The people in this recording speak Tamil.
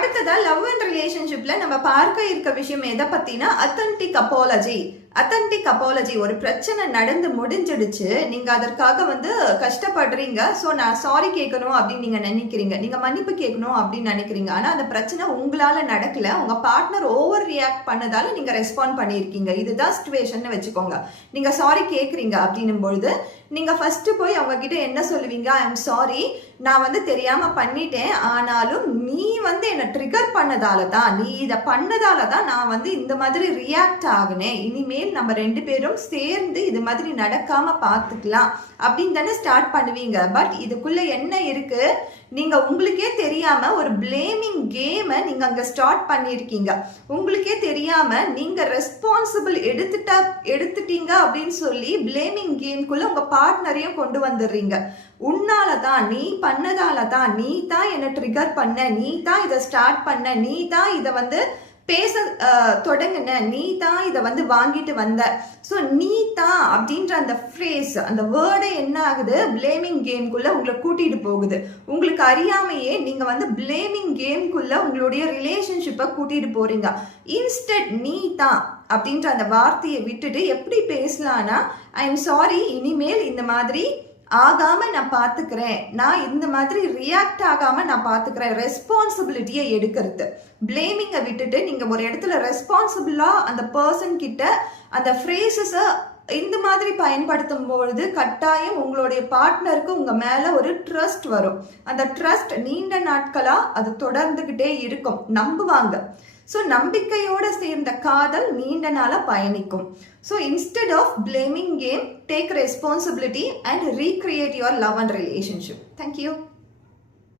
அடுத்ததா லவ் அண்ட் ரிலேஷன்ஷிப்ல நம்ம பார்க்க இருக்க விஷயம் எதை பத்தினா அத்தன்டிக் அப்பாலஜி. அத்தன்டிக் அப்பாலஜி, ஒரு பிரச்சனை நடந்து முடிஞ்சிடுச்சு, நீங்க அதற்காக கஷ்டப்படுறீங்க, ஸோ நான் சாரி கேட்கணும் அப்படின்னு நீங்க நினைக்கிறீங்க, நீங்க மன்னிப்பு கேட்கணும் அப்படின்னு நினைக்கிறீங்க. ஆனா அந்த பிரச்சனை உங்களால நடக்கல, உங்க பார்ட்னர் ஓவர் ரியாக்ட் பண்ணதால நீங்க ரெஸ்பாண்ட் பண்ணியிருக்கீங்க. இதுதான் சிச்சுவேஷன் வச்சுக்கோங்க. நீங்க சாரி கேட்குறீங்க அப்படின்னும் பொழுது நீங்க ஃபர்ஸ்ட் போய் அவங்க கிட்ட என்ன சொல்லுவீங்க? ஐ எம் சாரி, நான் தெரியாம பண்ணிட்டேன், ஆனாலும் நீ என்னை ட்ரிகர் பண்ணதால தான், நீ இதை பண்ணதால தான் நான் இந்த மாதிரி ரியாக்ட் ஆகுனேன். இனிமேல் நம்ம 2 பேரும் சேர்ந்து இது மாதிரி நடக்காம பார்த்துக்கலாம் அப்படின்னு தானே ஸ்டார்ட் பண்ணுவீங்க. பட் இதுக்குள்ள என்ன இருக்கு? நீங்க உங்களுக்கே தெரியாம ஒரு பிளேமிங் கேமை நீங்க அங்க ஸ்டார்ட் பண்ணிருக்கீங்க. உங்களுக்கே தெரியாம நீங்க ரெஸ்பான்சிபிள் எடுத்துட்டீங்க அப்படின்னு சொல்லி பிளேமிங் கேம்குள்ள உங்க பார்ட்னரையும் கொண்டு வந்துடுறீங்க. உன்னாலதான், நீ பண்ணதால தான், நீ தான் என்ன ட்ரிகர் பண்ண, நீ தான் இதை ஸ்டார்ட் பண்ண, நீ தான் இதை பேச தொடங்குன, நீ தான் இதை வாங்கிட்டு வந்த. ஸோ நீ தான் அப்படின்ற அந்த ஃப்ரேஸ், அந்த வேர்டை என்ன ஆகுது? பிளேமிங் கேம்குள்ள உங்களை கூட்டிட்டு போகுது. உங்களுக்கு அறியாமையே நீங்க பிளேமிங் கேம்குள்ள உங்களுடைய ரிலேஷன்ஷிப்பை கூட்டிட்டு போறீங்க. இன்ஸ்டெட் நீ தான் அப்படின்ற அந்த வார்த்தையை விட்டுட்டு எப்படி பேசலாம்னா, ஐ எம் சாரி, இனிமேல் இந்த மாதிரி ஆகாம நான் பார்த்துக்கிறேன், நான் இந்த மாதிரி ரியாக்ட் ஆகாம நான் பார்த்துக்கிறேன். ரெஸ்பான்சிபிலிட்டியை எடுக்கிறது. பிளேமிங்கை விட்டுட்டு நீங்க ஒரு இடத்துல ரெஸ்பான்சிபிளா அந்த பர்சன் கிட்ட அந்த ஃப்ரேசஸை இந்த மாதிரி பயன்படுத்தும் பொழுது கட்டாயம் உங்களுடைய பார்ட்னருக்கு உங்க மேல ஒரு ட்ரஸ்ட் வரும். அந்த ட்ரஸ்ட் நீண்ட நாட்களா அது தொடர்ந்துகிட்டே இருக்கும், நம்புவாங்க. ஸோ நம்பிக்கையோட சேர்ந்த காதல் நீண்ட நாளா பயணிக்கும். So instead of blaming game, take responsibility and recreate your love and relationship. Thank you.